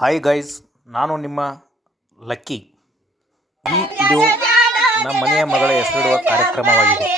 Hi guys, ನಾನು ನಿಮ್ಮ lucky. ಈ ವಿಡಿಯೋ ನಮ್ಮ ಮನೆಯ ಮಗಳ ಹೆಸರಿಡುವ ಕಾರ್ಯಕ್ರಮವಾಗಿದೆ.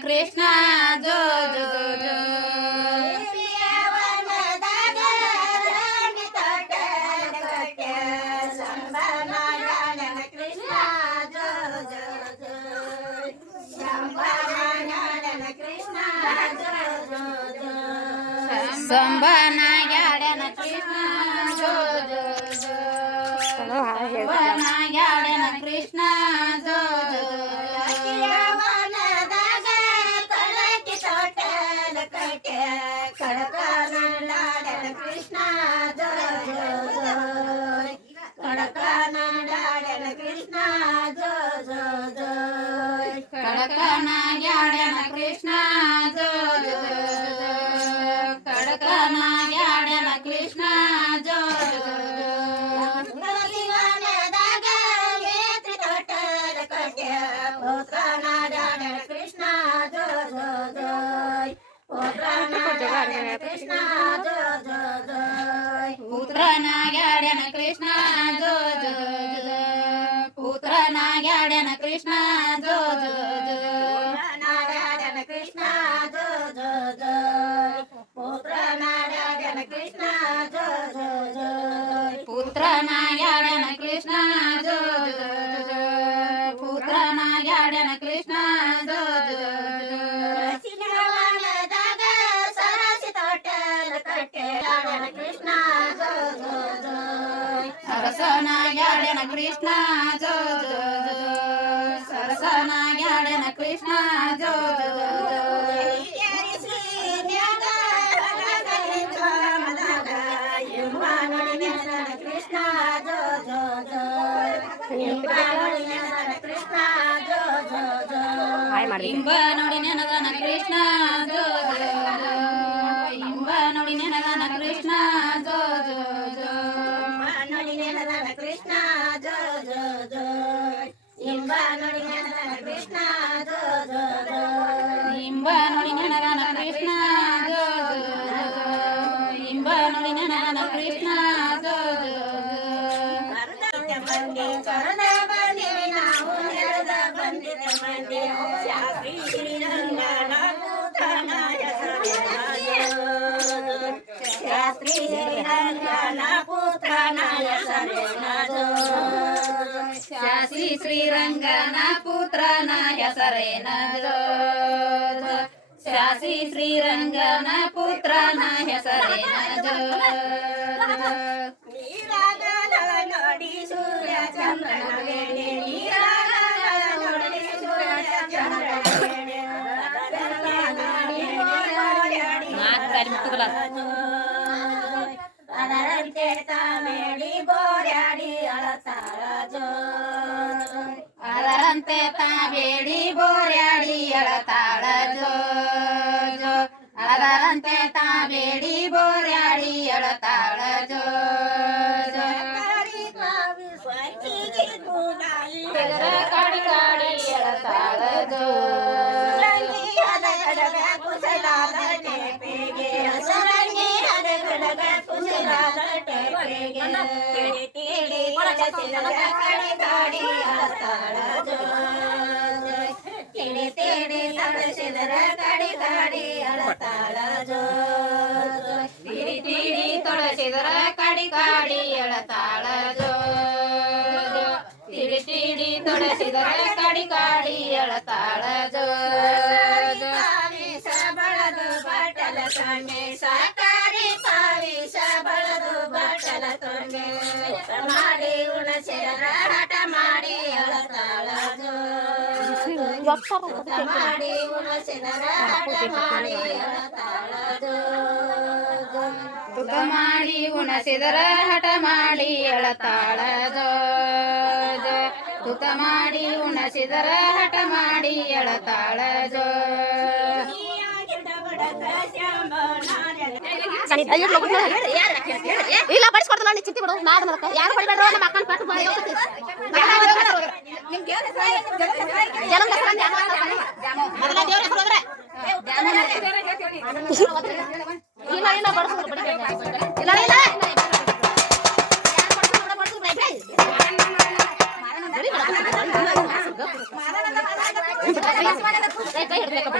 ಕೃಷ್ಣ ಜೋ ಜೋ ಜೋ ಸಂಬನಾಗ್ಯಾಡನ ಕೃಷ್ಣ ಜೋ ಜೋ ಜೋ ಸಂಬನಾಗ್ಯಾಡನ ಕೃಷ್ಣ ಜೋ ಜೋ ಕಡಕನಾಗ್ಯಾಡನ ಕೃಷ್ಣ ಜೋ ಜೋ ಜೋ ಕಡಕನಾಗ್ಯಾಡನ ಕೃಷ್ಣ ಜೋ ಜೋ ಕೃಷ್ಣ ಜೋ ಜೋ ಜೋ ಕೃಷ್ಣ ಜೋ ಜೋ ಜೋ ಪುತ್ರನಾಗ್ಯಾಡನ ಕೃಷ್ಣ ಜೋ ಜೋ ಜೋ ಪುತ್ರನಾಗ್ಯಾಡನ ಕೃಷ್ಣ ಜೋ ಜೋ ಜೋ ಕೃಷ್ಣ ಜೋ ಜೋ ಜೋ ಪುತ್ರನಾಗ್ಯಾಡನ ಕೃಷ್ಣ ಜೋ ಜೋ ಜೋ ಪುತ್ರನಾಗ್ಯಾಡನ ಕೃಷ್ಣ ಜೋ ಜೋ ಜೋ ಪುತ್ರನಾಗ್ಯಾಡನ ಕೃಷ್ಣ ಜೋ ಜೋ ಜೋ ಸರಸಿ ತೋಟಲ ಕಟ್ಟೆಯಾಡನ ಕೃಷ್ಣ ಜೋ ಜೋ ಜೋ ಸರಸನಾಗ್ಯಾಡನ ಕೃಷ್ಣ ಜೋ ಜೋ ಜೋ ಸರಸನಾಗ್ಯಾಡನ ಕೃಷ್ಣ ಜೋ ಜೋ ಜೋ ಕೃಷ್ಣ ಜೋ ಜೋ ಜೋ ಕೃಷ್ಣ ಜೋ ಜೋ ಜೋ ಇಂಬ ನೋಡಿ ನೆನದನ ಕೃಷ್ಣ ಜೋ ಜೋ ಜೋ ಇಂಬ ನೋಡಿ ನೆನದನ ಕೃಷ್ಣ ಜೋ ಜೋ ಜೋ ನೋಡಿ ನೆನದನ ಕೃಷ್ಣ ಜೋ ಜೋ ಜೋ ಇಂಬ ನೋಡಿ ನೆನದನ ಕೃಷ್ಣ ಜೋ ಜೋ ಜೋ ಇಂಬ ನೋಡಿ ನೆನದನ ಕೃಷ್ಣ ಜೋ ಜೋ ಜೋ ಇಂಬ ನೋಡಿ ನೆನದನ ಕೃಷ್ಣ ಜೋ ಜೋ ಕರದ ಬಂದಿವಿ ನಾವು ನೆರೆದ ಬಂದಿದ ಮಂದಿ ಶಾಸ್ತ್ರಿ ಶ್ರೀರಂಗನ ಪುತ್ರನಾಯ ಶಾಸ್ತ್ರಿ ಶ್ರೀರಂಗನ ಪುತ್ರನಾಯ ಸರೇನಜೋ ಶಾಸ್ತ್ರಿ ಶ್ರೀರಂಗನ ಪುತ್ರನಾಯ ಸರೇನಜೋ ಶಾಸ್ತ್ರಿ ಶ್ರೀರಂಗನ ಪುತ್ರನಾಯ ಸರೇನಜೋ ನೋಡಿ ಸೂರ್ಯ ಚಂದ್ರನ ವೇಳೆ ನೋಡಿ ಸೂರ್ಯ ಚಂದ್ರನ ವೇಳೆ ಅದರಂತೆ ತಾಬೇಡಿ ಬೋರ್ಯಾಡಿ ಅಳತಾಳ ಜೋ ಅದರಂತೆ ತಾಬೇಡಿ ಬೋರ್ಯಾಡಿ ಅಳತಾಳ ಜೋ ಜೋ ಅದರಂತೆ ತಾಬೇಡಿ ಬೋರ್ಯಾಡಿ ಅಳತಾಳ ಜೋ ಜೋ ಕಾಡಿ ಕಾಡಿ ಎಳತಾಳ ಜೋ ಕುಶಲಾದ ಟೇಪಿಗೆ ಸರಂಗಿ ಅದ ಕಡಗ ಕುಶಲಾದ ಟೇಪಿಗೆ ತಿಳಿ ಕಾಡಿ ಕಾಡಿ ಎಳತಾಳ ಜೋ ತಿಳಿ ತಳಸಿದರ ಕಾಡಿ ಕಾಡಿ ಎಳತಾಳ ಜೋ ತುಳಸಿದರ ಕಾಡಿ ಕಾಡಿ ಎಳತಾಳ ಜೋ ಜೋ ತಿಳಿ ತಿಳಿ ತುಳಸಿದರ ಕಾಡಿ ಕಾಡಿ ಎಳತಾಳ ಜೋ ಜೋ ಬಳದು ಬಟಲ ತೊಂಗೆ ಸಾಕಾರಿ ಪಾವಿಸ ಬಳದು ಬಟಲ ತೊಂಗೆ ಮಾಡಿ ಉಣಸಿದರ ಹಠ ಮಾಡಿ ಎಳತಾಳ ಜೋ ಮಾಡಿ ಉಣಸಿದರ ಹಠ ಮಾಡಿ ಎಳತಾಳ ಜೋ ತುಕ ಮಾಡಿ ಉಣಸಿದರ ಹಠ ಮಾಡಿ ಎಳತಾಳ ಜೋ ಜೋ ತುಕ ಮಾಡಿ ಉಣಸಿದರ ಹಠ ಮಾಡಿ ಎಳತಾಳ ಜೋ ಇಲ್ಲ ಬಡಿಸ್ಕೊಡ್ತಲ್ಲ ನೀ ಚಿಂತೆ ಬಿಡು ನಾಡ ಮರಕ ಯಾರು ಬಡಿಬೇಡ್ರೋ ನಮ್ಮ ಅಕ್ಕನ ಪಟ್ಟು ಮೊದಲ ದೇವ್ರ ಹೆಸರು ಹೋದ್ರೆ ಇಲ್ಲ ಇಲ್ಲ ಬಡಿಸ್ಕೊಡ್ರು ಬಡಿಬೇಡ ಇಲ್ಲ ಇಲ್ಲ ಕೈ ಹಿಡ್ಬೇಕು